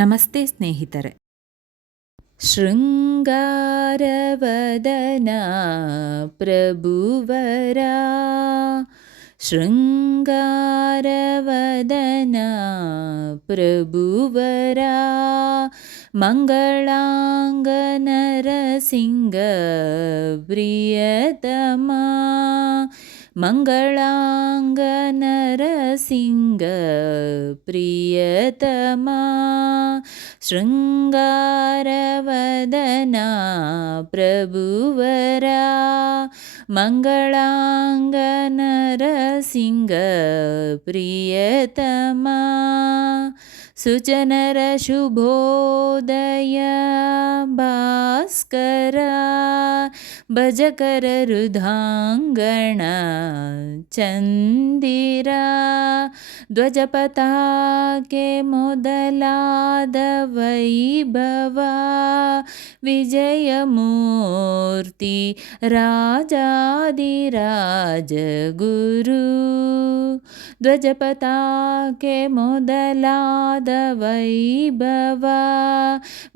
ನಮಸ್ತೆ ಸ್ನೇಹಿತರೆ. ಶೃಂಗಾರವದನ ಪ್ರಭುವರ, ಶೃಂಗಾರವದನ ಪ್ರಭುವರ, ಮಂಗಳಾಂಗ ನರಸಿಂಗ ಪ್ರಿಯತಮ, ಮಂಗಳಾಂಗ ನರಸಿಂಗ ಪ್ರಿಯತಮ, ಶೃಂಗಾರವದನ ಪ್ರಭುವರ, ಮಂಗಳಾಂಗ ನರಸಿಂಗ ಪ್ರಿಯತಮ, ಸುಜನರ ಶುಭೋದಯ ಭಾಸ್ಕರ, ಭಜಕರ ಹೃದಾಂಗಣ ಚಂದಿರ, ಧ್ವಜಪತಾಕೆ ಮೊದಲಾದ ವೈಭವ, ವಿಜಯಮೂರ್ತಿ ರಾಜಾದಿರಾಜ ಗುರು, ಧ್ವಜಪತಾಕೆ ಮೊದಲಾದ ವೈಭವ,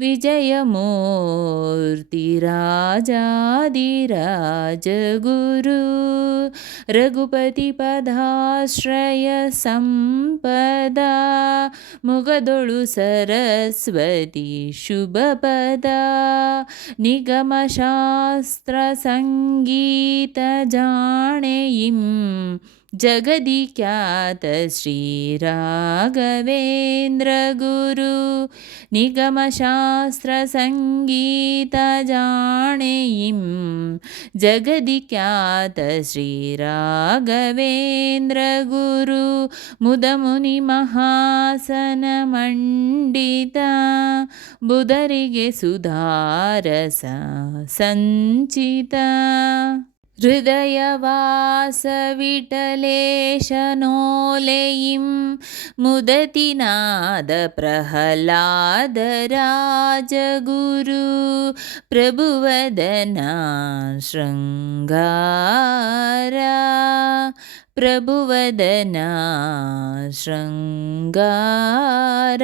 ವಿಜಯಮೂರ್ತಿ ರಾಜಾದಿರಾಜ ಗುರು, ರಘುಪತಿ ಪದಾಶ್ರಯ ಸಂಪದ, ಮುಗದೊಳು ಸರಸ್ವತಿ ಶುಭ ಪದ, ನಿಗಮ ಶಾಸ್ತ್ರ ಸಂಗೀತ ಜಾಣೆಯಿಂ, ಜಗದಿ ಖ್ಯಾತ ಶ್ರೀ ರಾಘವೇಂದ್ರ ಗುರು, ನಿಗಮ ಶಾಸ್ತ್ರ ಸಂಗೀತ ಜಾಣೆಯಿಂ, ಜಗದಿ ಖ್ಯಾತ ಶ್ರೀ ರಾಘವೇಂದ್ರ ಗುರು, ಮುದಮುನಿ ಮಹಾಸನ ಮಂಡಿತ, ಬುಧರಿಗೆ ಸುಧಾರಸ ಸಂಚಿತ, ಹೃದಯವಾಸ ವಿಠಲೇಶನೋಲೆಯಿಂ, ಮುದತಿನಾದ ಪ್ರಹ್ಲಾದ ರಾಜಗುರು, ಪ್ರಭುವದನ ಶೃಂಗಾರ, ಪ್ರಭುವದನ ಶೃಂಗಾರ,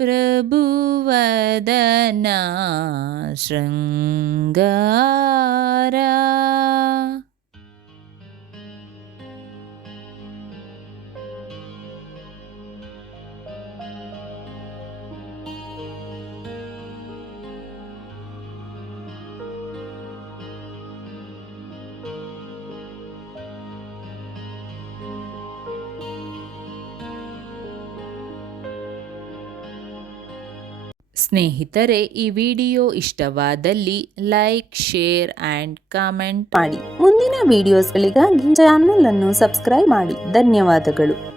ಪ್ರಭುವದನ ಶೃಂಗಾರ. ಸ್ನೇಹಿತರೆ, ಈ ವಿಡಿಯೋ ಇಷ್ಟವಾದಲ್ಲಿ ಲೈಕ್, ಶೇರ್ ಆ್ಯಂಡ್ ಕಾಮೆಂಟ್ ಮಾಡಿ. ಮುಂದಿನ ವಿಡಿಯೋಸ್ಗಳಿಗಾಗಿ ಚಾನಲ್ ಅನ್ನು ಸಬ್ಸ್ಕ್ರೈಬ್ ಮಾಡಿ. ಧನ್ಯವಾದಗಳು.